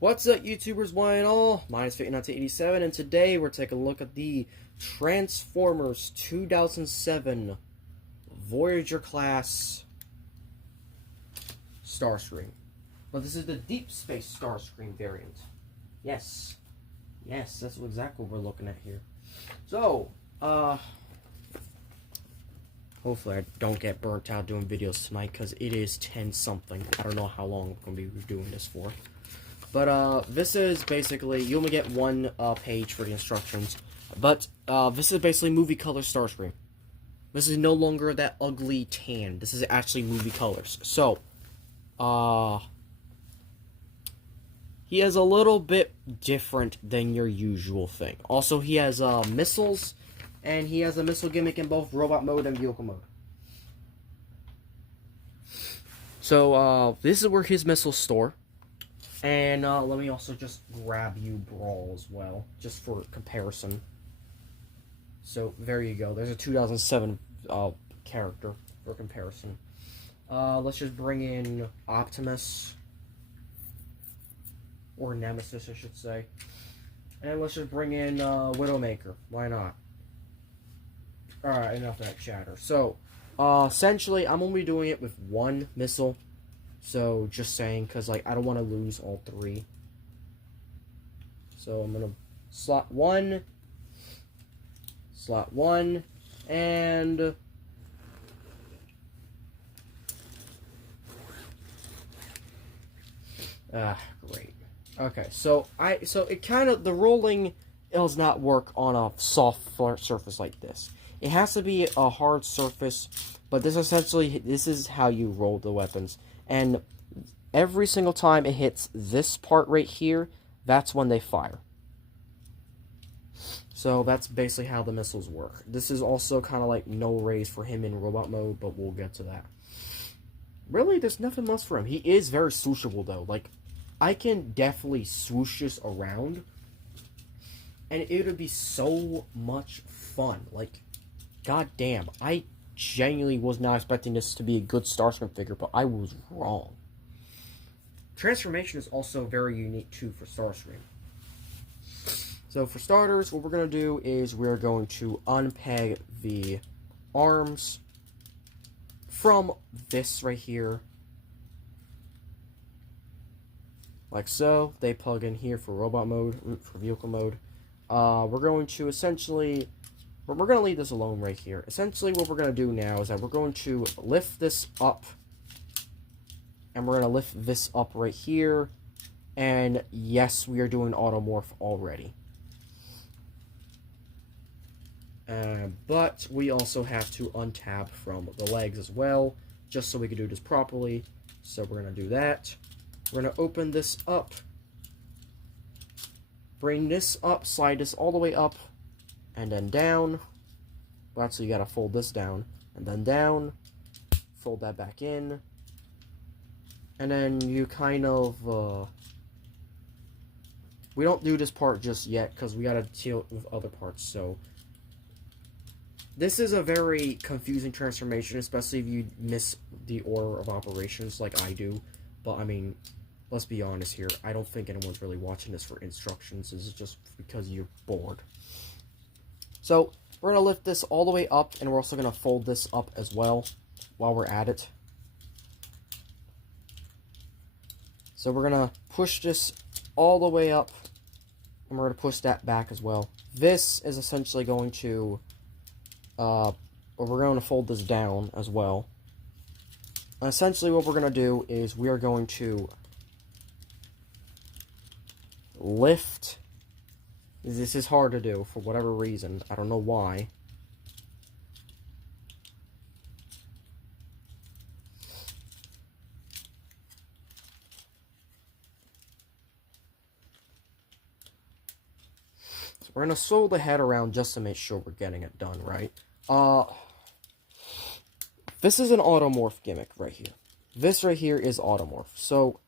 What's up, YouTubers, one and all? My name is Fate1987, and today we're taking a look at the Transformers 2007 Voyager class Starscream. But this is the Deep Space Starscream variant. Yes, that's exactly what we're looking at here. So, hopefully I don't get burnt out doing videos tonight, because it is 10-something. I don't know how long we're going to be doing this for. But, this is basically, you only get one, page for the instructions. But, this is basically movie color Starscream. This is no longer that ugly tan. This is actually movie colors. So, he is a little bit different than your usual thing. Also, he has, missiles, and he has a missile gimmick in both robot mode and vehicle mode. So, this is where his missiles store. And let me also just grab you Brawl as well, just for comparison. So there you go. There's a 2007 character for comparison. Let's just bring in Optimus, or Nemesis, I should say. And let's just bring in Widowmaker. Why not? Alright, enough of that chatter. So, essentially, I'm only doing it with one missile. So, just saying, because, like, I don't want to lose all three. So, I'm going to slot one, and... great. Okay, so it kind of, the rolling does not work on a soft surface like this. It has to be a hard surface, but this is how you roll the weapons. And every single time it hits this part right here, that's when they fire. So that's basically how the missiles work. This is also kind of like no raise for him in robot mode, but we'll get to that. Really, there's nothing else for him. He is very swooshable, though. Like, I can definitely swoosh this around, and it would be so much fun. Like, goddamn, I genuinely was not expecting this to be a good Starscream figure, but I was wrong. Transformation is also very unique, too, for Starscream. So, for starters, what we're going to do is we're going to unpeg the arms from this right here. Like so. They plug in here for robot mode, for vehicle mode. We're going to essentially... We're going to leave this alone right here. Essentially, what we're going to do now is that we're going to lift this up. And we're going to lift this up right here. And yes, we are doing automorph already. But we also have to untab from the legs as well, just so we can do this properly. So we're going to do that. We're going to open this up. Bring this up, slide this all the way up. And then down. Well, actually, you gotta fold this down. And then down. Fold that back in. And then you kind of, we don't do this part just yet, because we gotta deal with other parts, so. This is a very confusing transformation, especially if you miss the order of operations like I do. But, I mean, let's be honest here. I don't think anyone's really watching this for instructions. This is just because you're bored. So, we're going to lift this all the way up, and we're also going to fold this up as well while we're at it. So, we're going to push this all the way up, and we're going to push that back as well. This is essentially going to, we're going to fold this down as well. And essentially, what we're going to do is we are going to lift. This is hard to do for whatever reason. I don't know why. So we're going to sew the head around just to make sure we're getting it done right. This is an automorph gimmick right here. This right here is automorph. So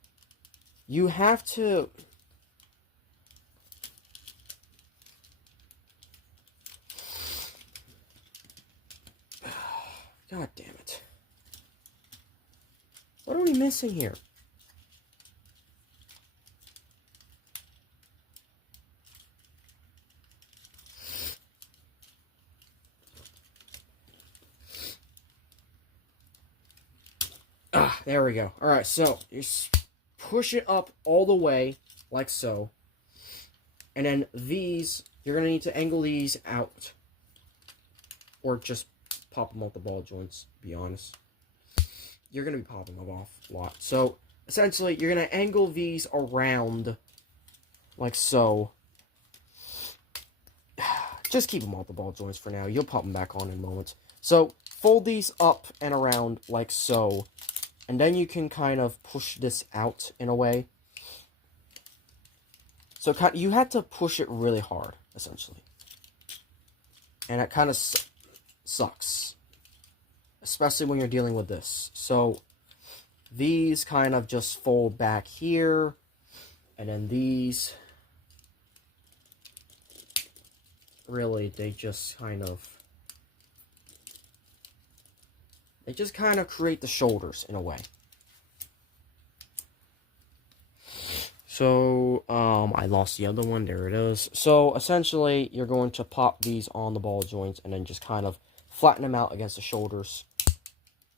you have to... God damn it. What are we missing here? There we go. Alright, so you push it up all the way, like so. And then these, you're going to need to angle these out. Or just pop them off the ball joints, to be honest. You're going to be popping them off a lot. So, essentially, you're going to angle these around, like so. Just keep them off the ball joints for now. You'll pop them back on in a moment. So, fold these up and around, like so. And then you can kind of push this out in a way. So, you had to push it really hard, essentially. And it kind of sucks. Especially when you're dealing with this. So, these kind of just fold back here. And then these, really, they just kind of create the shoulders in a way. So, I lost the other one. There it is. So, essentially, you're going to pop these on the ball joints and then just kind of flatten them out against the shoulders.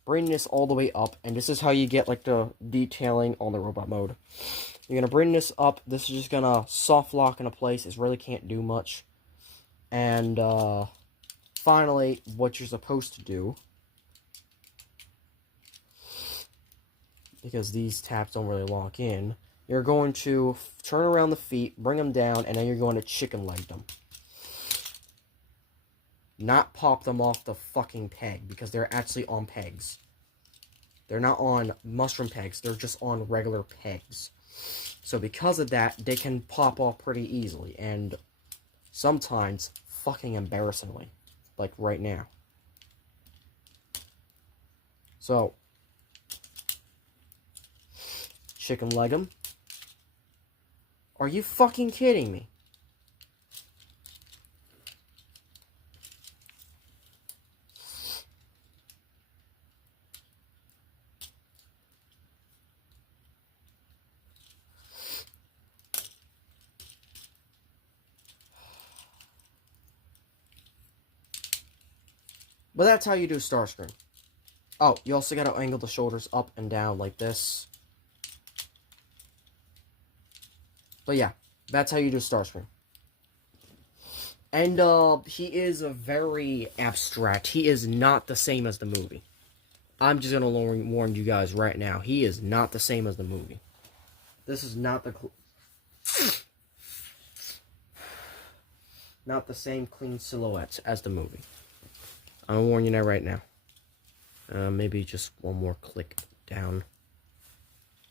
Bring this all the way up, and this is how you get, like, the detailing on the robot mode. You're going to bring this up. This is just going to soft lock into place. It really can't do much. And, finally, what you're supposed to do, because these tabs don't really lock in, you're going to turn around the feet, bring them down, and then you're going to chicken leg them. Not pop them off the fucking peg, because they're actually on pegs. They're not on mushroom pegs, they're just on regular pegs. So because of that, they can pop off pretty easily, and sometimes fucking embarrassingly. Like right now. So, chicken leg them. Are you fucking kidding me? But that's how you do Starscream. Oh, you also gotta angle the shoulders up and down like this. But yeah, that's how you do Starscream. And, he is a very abstract. He is not the same as the movie. I'm just gonna warn you guys right now. He is not the same as the movie. This is not the... not the same clean silhouette as the movie. I'm gonna warn you that right now. Maybe just one more click down.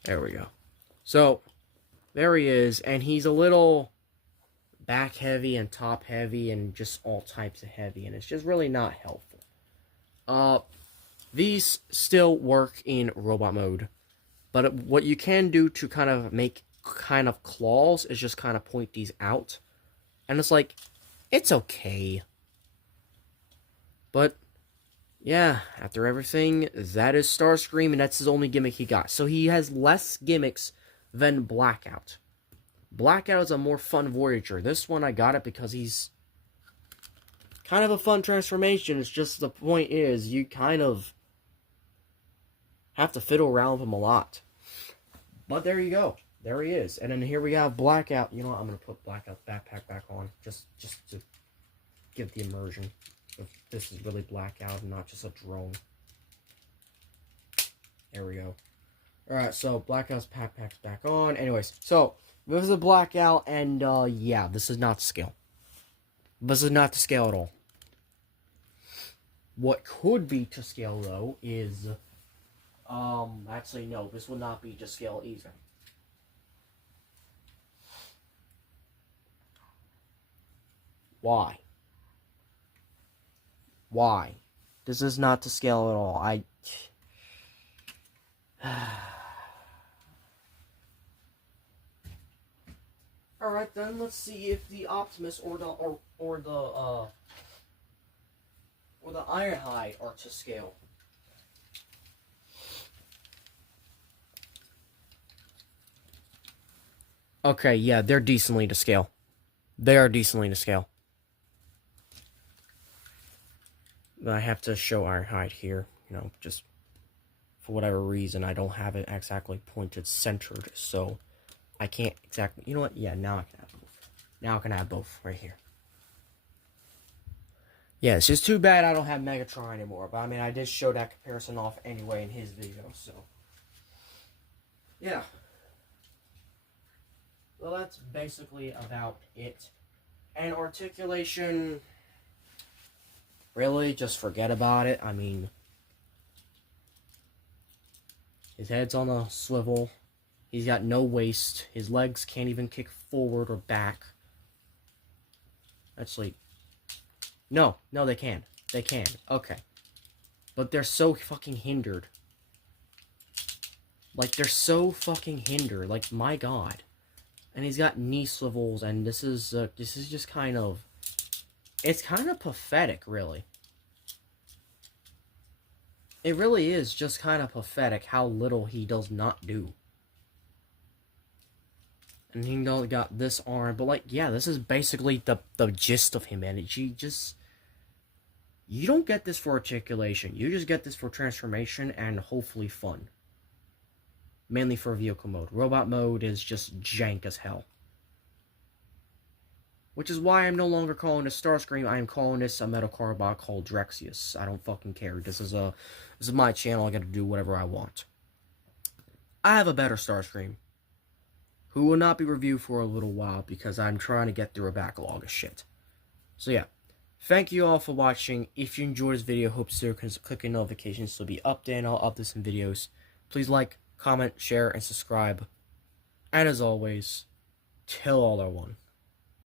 There we go. So, there he is, and he's a little back heavy and top heavy and just all types of heavy, and it's just really not helpful. These still work in robot mode, but what you can do to kind of make kind of claws is just kind of point these out, and it's like, it's okay. But, yeah, after everything, that is Starscream, and that's his only gimmick he got. So he has less gimmicks than Blackout. Blackout is a more fun Voyager. This one, I got it because he's kind of a fun transformation. It's just the point is, you kind of have to fiddle around with him a lot. But there you go. There he is. And then here we have Blackout. You know what? I'm going to put Blackout's backpack back on. Just to give the immersion. This is really Blackout and not just a drone. There we go. Alright, so Blackout's backpack's back on. Anyways, so this is a Blackout, and yeah, this is not to scale. This is not to scale at all. What could be to scale, though, is... actually, no, this would not be to scale either. Why? Why? This is not to scale at all. Alright then, let's see if the Optimus or the Ironhide are to scale. Okay, yeah, they're decently to scale. They are decently to scale. I have to show Ironhide here, you know, just for whatever reason, I don't have it exactly pointed centered, so I can't exactly... You know what? Yeah, now I can have both. Now I can have both right here. Yeah, it's just too bad I don't have Megatron anymore, but I mean, I did show that comparison off anyway in his video, so... Yeah. Well, that's basically about it. And articulation... Really, just forget about it. I mean... His head's on a swivel. He's got no waist. His legs can't even kick forward or back. Actually... No, they can. They can. Okay. But they're so fucking hindered. Like, they're so fucking hindered. Like, my god. And he's got knee swivels, and this is just kind of... It's kind of pathetic, really. It really is just kind of pathetic how little he does not do. And he got this arm, but like, yeah, this is basically the gist of him, and you just... You don't get this for articulation. You just get this for transformation and hopefully fun. Mainly for vehicle mode. Robot mode is just jank as hell. Which is why I'm no longer calling this Starscream. I am calling this a metal carbot called Drexious. I don't fucking care. This is my channel. I gotta do whatever I want. I have a better Starscream, who will not be reviewed for a little while because I'm trying to get through a backlog of shit. So yeah. Thank you all for watching. If you enjoyed this video, hope to click on notifications so be updated and I'll update some videos. Please like, comment, share, and subscribe. And as always, till all are one.